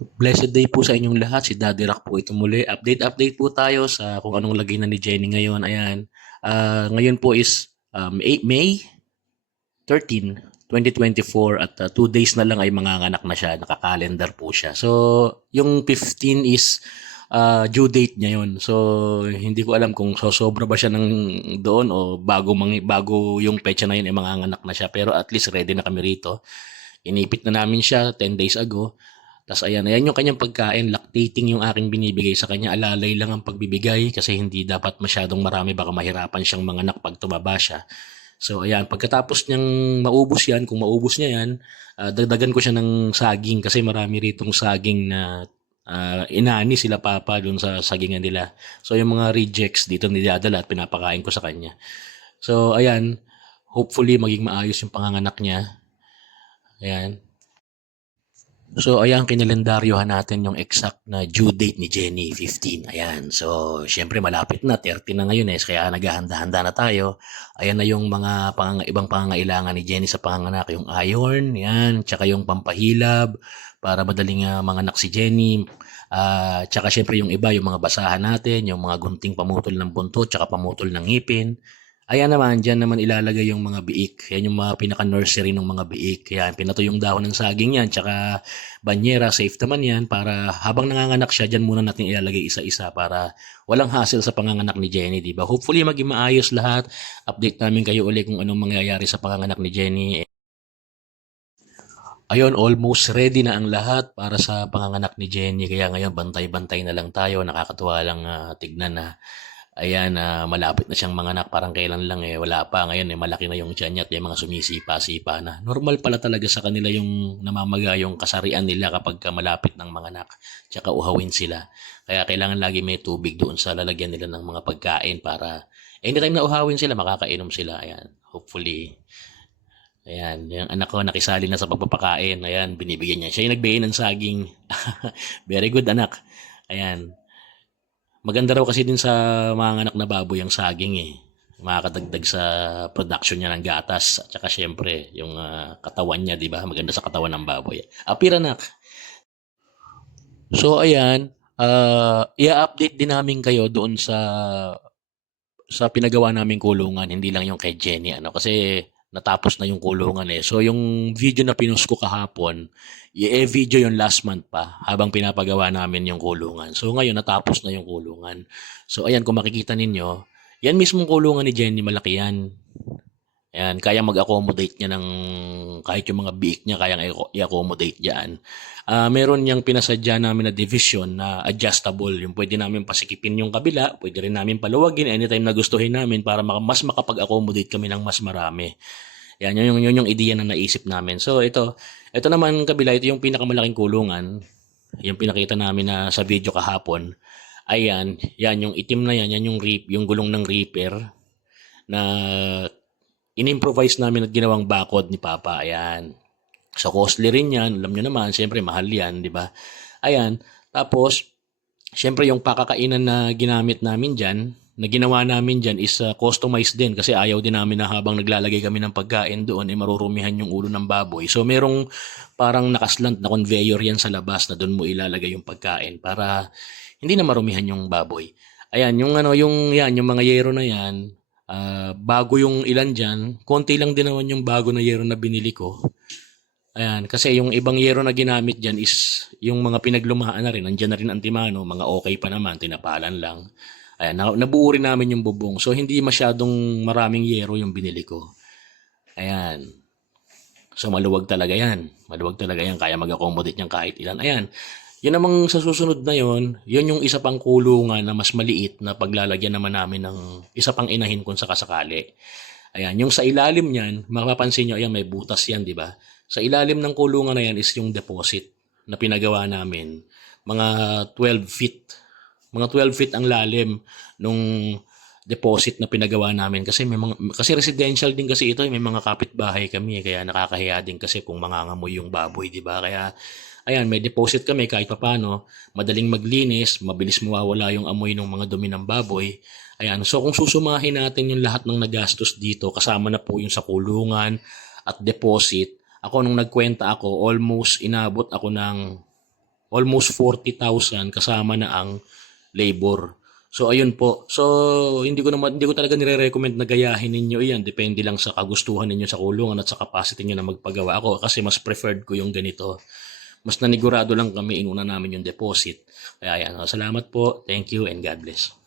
Blessed day po sa inyong lahat. Si Daddy Rock po ito muli. Update po tayo sa kung anong lagay na ni Jenny ngayon. Ayan. Ngayon po is May 13, 2024 at 2 days na lang ay manganganak na siya. Nakakalendar po siya. So, yung 15 is due date niya yun. So, hindi ko alam kung sosobra ba siya ng doon o bago yung petsa na yun ay manganganak na siya. Pero at least ready na kami rito. Inipit na namin siya 10 days ago. Tapos ayan yung kanyang pagkain, lactating yung aking binibigay sa kanya. Alalay lang ang pagbibigay kasi hindi dapat masyadong marami, baka mahirapan siyang manganak pag tumaba siya. So ayan, pagkatapos niyang maubos yan, kung maubos niya yan, dagdagan ko siya ng saging kasi marami ritong saging na inani sila papa dun sa sagingan nila. So yung mga rejects dito nidadala at pinapakain ko sa kanya. So ayan, hopefully maging maayos yung panganganak niya. Ayan. So, ayan, kinalendaryohan natin yung exact na due date ni Jenny, 15. Ayan. So, syempre malapit na, 30 na ngayon kaya naghahanda-handa na tayo. Ayan na yung mga ibang pangangailangan ni Jenny sa panganganak. Yung iron, yan, tsaka yung pampahilab, para madaling manganak si Jenny. Tsaka syempre yung iba, yung mga basahan natin, yung mga gunting pamutol ng buntot, tsaka pamutol ng ngipin. Ayan naman, dyan naman ilalagay yung mga biik. Yan yung mga pinaka-nursery ng mga biik. Yan, pinato yung dahon ng saging yan, tsaka banyera, safe naman yan para habang nanganganak siya, dyan muna natin ilalagay isa-isa para walang hassle sa panganganak ni Jenny, di ba? Hopefully maging maayos lahat. Update namin kayo uli kung anong mangyayari sa panganganak ni Jenny. Ayun, almost ready na ang lahat para sa panganganak ni Jenny. Kaya ngayon, bantay-bantay na lang tayo. Nakakatuwa lang tignan na ayan, malapit na siyang manganak. Parang kailan lang wala pa. Ngayon malaki na yung tiyan niya at may mga sumisipa-sipa na. Normal pala talaga sa kanila yung namamaga yung kasarian nila kapag malapit ng manganak. Tsaka uhawin sila. Kaya kailangan lagi may tubig doon sa lalagyan nila ng mga pagkain para anytime na uhawin sila, makakainom sila. Ayan, hopefully. Ayan, yung anak ko nakisali na sa pagpapakain. Ayan, binibigyan niya. Siya yung nagbigay ng saging. Very good, anak. Ayan. Maganda raw kasi din sa mga anak na baboy ang saging Makakadagdag sa production niya ng gatas at saka syempre yung katawan niya, 'di ba? Maganda sa katawan ng baboy. Apira nak. So ayan, i-update din namin kayo doon sa pinagawa naming kulungan, hindi lang yung kay Jenny kasi natapos na yung kulungan So yung video na pinost ko kahapon, video yung last month pa habang pinapagawa namin yung kulungan. So ngayon natapos na yung kulungan. So ayan, kung makikita ninyo, yan mismong kulungan ni Jenny, malaki yan. Ayan, kaya mag-accommodate niya ng kahit yung mga biik niya, kayang i-accommodate diyan. Meron niyang pinasadya namin na division na adjustable. Yung pwede namin pasikipin yung kabila, pwede rin namin paluwagin anytime na gustuhin namin para mas makapag-accommodate kami ng mas marami. Yan, yun yung ideya na naisip namin. So ito naman kabila, ito yung pinakamalaking kulungan. Yung pinakita namin na sa video kahapon. Ayan, yan yung itim na yan yung gulong ng reaper na in-improvise namin at ginawang bakod ni Papa. Ayan. So costly rin yan. Alam nyo naman, siyempre mahal yan, di ba? Ayan. Tapos, siyempre yung pakakainan na ginamit namin dyan, na ginawa namin dyan is customized din kasi ayaw din namin na habang naglalagay kami ng pagkain doon marurumihan yung ulo ng baboy. So merong parang nakaslant na conveyor yan sa labas na doon mo ilalagay yung pagkain para hindi na marumihan yung baboy. Ayan, yung mga yero na yan, bago yung ilan dyan, konti lang din naman yung bago na yero na binili ko. Ayan, kasi yung ibang yero na ginamit dyan is yung mga pinaglumaan na rin. Nandiyan na rin antimano, mga okay pa naman, tinapalan lang. Ayan, nabuo rin namin yung bubong. So, hindi masyadong maraming yero yung binili ko. Ayan. So, maluwag talaga yan. Maluwag talaga yan. Kaya mag-accommodate niyan kahit ilan. Ayan. Yun namang sa susunod na yun yung isa pang kulungan na mas maliit na paglalagyan naman namin ng isa pang inahin kung sakasakali. Ayan, yung sa ilalim niyan, mapapansin nyo, ayan, may butas yan, di ba? Sa ilalim ng kulungan na yan is yung deposit na pinagawa namin. Mga 12 feet. Mga 12 feet ang lalim nung deposit na pinagawa namin kasi kasi residential din kasi ito, may mga kapitbahay kami kaya nakakahiya din kasi kung mangangamoy yung baboy, di ba? Kaya ayan, may deposit kami kahit papaano, madaling maglinis, mabilis mawawala yung amoy ng mga dumi ng baboy. Ayan, so kung susumahin natin yung lahat ng nagastos dito, kasama na po yung sa kulungan at deposit, ako nung nagkwenta ako, almost inabot ako ng almost 40,000 kasama na ang labor. So ayun po. So hindi ko talaga nire-recommend na gayahin ninyo 'yan. Depende lang sa kagustuhan ninyo sa kulungan at sa capacity niyo na magpagawa. Ako kasi mas preferred ko yung ganito. Mas nanigurado lang kami inuna namin yung deposit. Kaya yan. Salamat po. Thank you and God bless.